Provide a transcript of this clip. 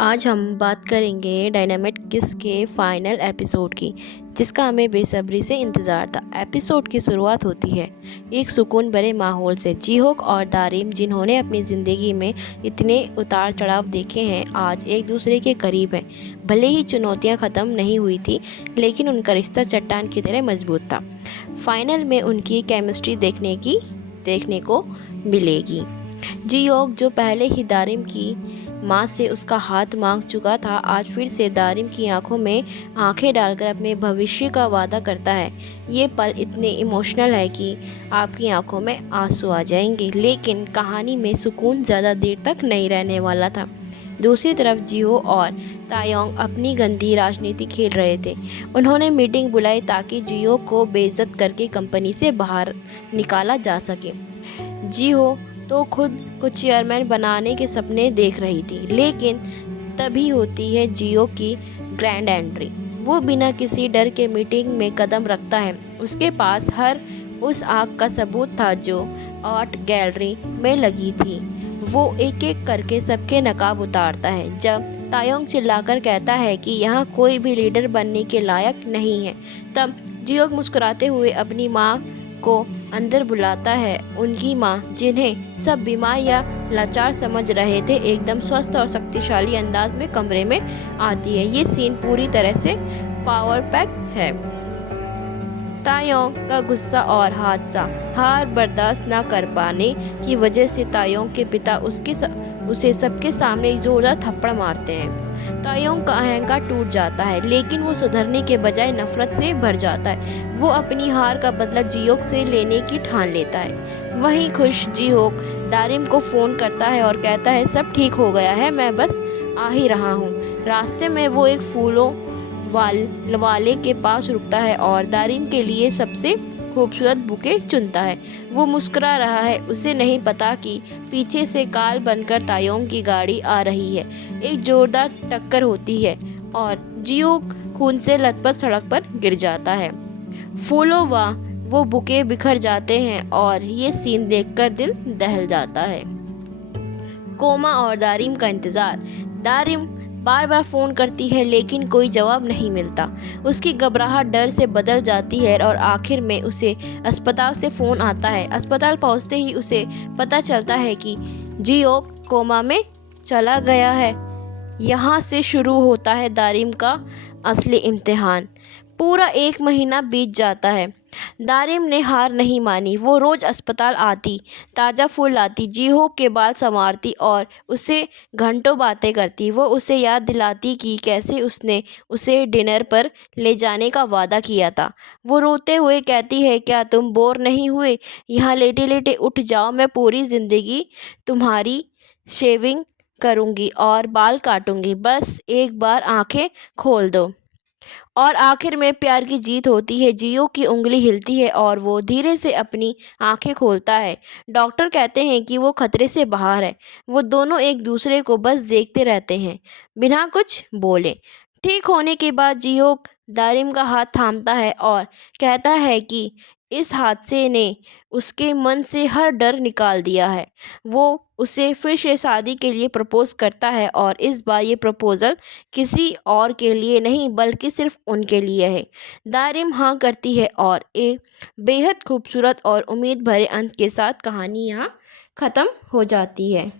आज हम बात करेंगे डायनामाइट किस के फाइनल एपिसोड की, जिसका हमें बेसब्री से इंतज़ार था। एपिसोड की शुरुआत होती है एक सुकून भरे माहौल से। जी-होक और दारिम, जिन्होंने अपनी ज़िंदगी में इतने उतार चढ़ाव देखे हैं, आज एक दूसरे के करीब हैं। भले ही चुनौतियां ख़त्म नहीं हुई थी, लेकिन उनका रिश्ता चट्टान की तरह मजबूत था। फाइनल में उनकी केमिस्ट्री देखने को मिलेगी। जी-होक, जो पहले ही दारिम की माँ से उसका हाथ मांग चुका था, आज फिर से दारिम की आंखों में आंखें डालकर अपने भविष्य का वादा करता है। ये पल इतने इमोशनल है कि आपकी आंखों में आंसू आ जाएंगे, लेकिन कहानी में सुकून ज़्यादा देर तक नहीं रहने वाला था। दूसरी तरफ जिहो और तायोंग अपनी गंदी राजनीति खेल रहे थे। उन्होंने मीटिंग बुलाई ताकि जिहो को बेइज्जत करके कंपनी से बाहर निकाला जा सके। जिहो तो खुद को चेयरमैन बनाने के सपने देख रही थी, लेकिन तभी होती है जियो की ग्रैंड एंट्री। वो बिना किसी डर के मीटिंग में कदम रखता है। उसके पास हर उस आग का सबूत था जो आर्ट गैलरी में लगी थी। वो एक एक करके सबके नकाब उतारता है। जब तायोंग चिल्लाकर कहता है कि यहाँ कोई भी लीडर बनने के लायक नहीं है, तब जियो मुस्कुराते हुए अपनी माँ को अंदर बुलाता है। उनकी माँ, जिन्हें सब बीमार या लाचार समझ रहे थे, एकदम स्वस्थ और शक्तिशाली अंदाज में कमरे में आती है। ये सीन पूरी तरह से पावर पैक है। तायोंग का गुस्सा और हादसा, हार बर्दाश्त न कर पाने की वजह से तायोंग के पिता उसे सबके सामने जोरदार थप्पड़ मारते हैं। तायोंग का अहंकार टूट जाता है, लेकिन वो सुधरने के बजाय नफरत से भर जाता है। वो अपनी हार का बदला जी-होक से लेने की ठान लेता है। वहीं खुश जी-होक दारिम को फ़ोन करता है और कहता है, सब ठीक हो गया है, मैं बस आ ही रहा हूँ। रास्ते में वो एक फूलों वाले के पास रुकता है और दारिम के लिए सबसे खूबसूरत बुके चुनता है। वो मुस्कुरा रहा है, उसे नहीं पता कि पीछे से काल बनकर तायोंग की गाड़ी आ रही है। एक जोरदार टक्कर होती है और जियो खून से लथपथ सड़क पर गिर जाता है। फूलों वो बुके बिखर जाते हैं और ये सीन देखकर दिल दहल जाता है। कोमा और दारिम का इंतज़ार। दारिम बार बार फ़ोन करती है, लेकिन कोई जवाब नहीं मिलता। उसकी घबराहट डर से बदल जाती है और आखिर में उसे अस्पताल से फ़ोन आता है। अस्पताल पहुंचते ही उसे पता चलता है कि जी-होक कोमा में चला गया है। यहाँ से शुरू होता है दारिम का असली इम्तिहान। पूरा 1 महीना बीत जाता है। दारिम ने हार नहीं मानी। वो रोज़ अस्पताल आती, ताज़ा फूल लाती, जी-होक के बाल संवारती और उससे घंटों बातें करती। वो उसे याद दिलाती कि कैसे उसने उसे डिनर पर ले जाने का वादा किया था। वो रोते हुए कहती है, क्या तुम बोर नहीं हुए? यहाँ लेटे लेटे उठ जाओ, मैं पूरी ज़िंदगी तुम्हारी शेविंग करूँगी और बाल काटूँगी, बस एक बार आँखें खोल दो। और आखिर में प्यार की जीत होती है। जियो की उंगली हिलती है और वो धीरे से अपनी आंखें खोलता है। डॉक्टर कहते हैं कि वो खतरे से बाहर है। वो दोनों एक दूसरे को बस देखते रहते हैं, बिना कुछ बोले। ठीक होने के बाद जियो दारिम का हाथ थामता है और कहता है कि इस हादसे ने उसके मन से हर डर निकाल दिया है। वो उसे फिर से शादी के लिए प्रपोज करता है और इस बार ये प्रपोजल किसी और के लिए नहीं, बल्कि सिर्फ उनके लिए है। दारिम हाँ करती है और एक बेहद खूबसूरत और उम्मीद भरे अंत के साथ कहानी यहाँ ख़त्म हो जाती है।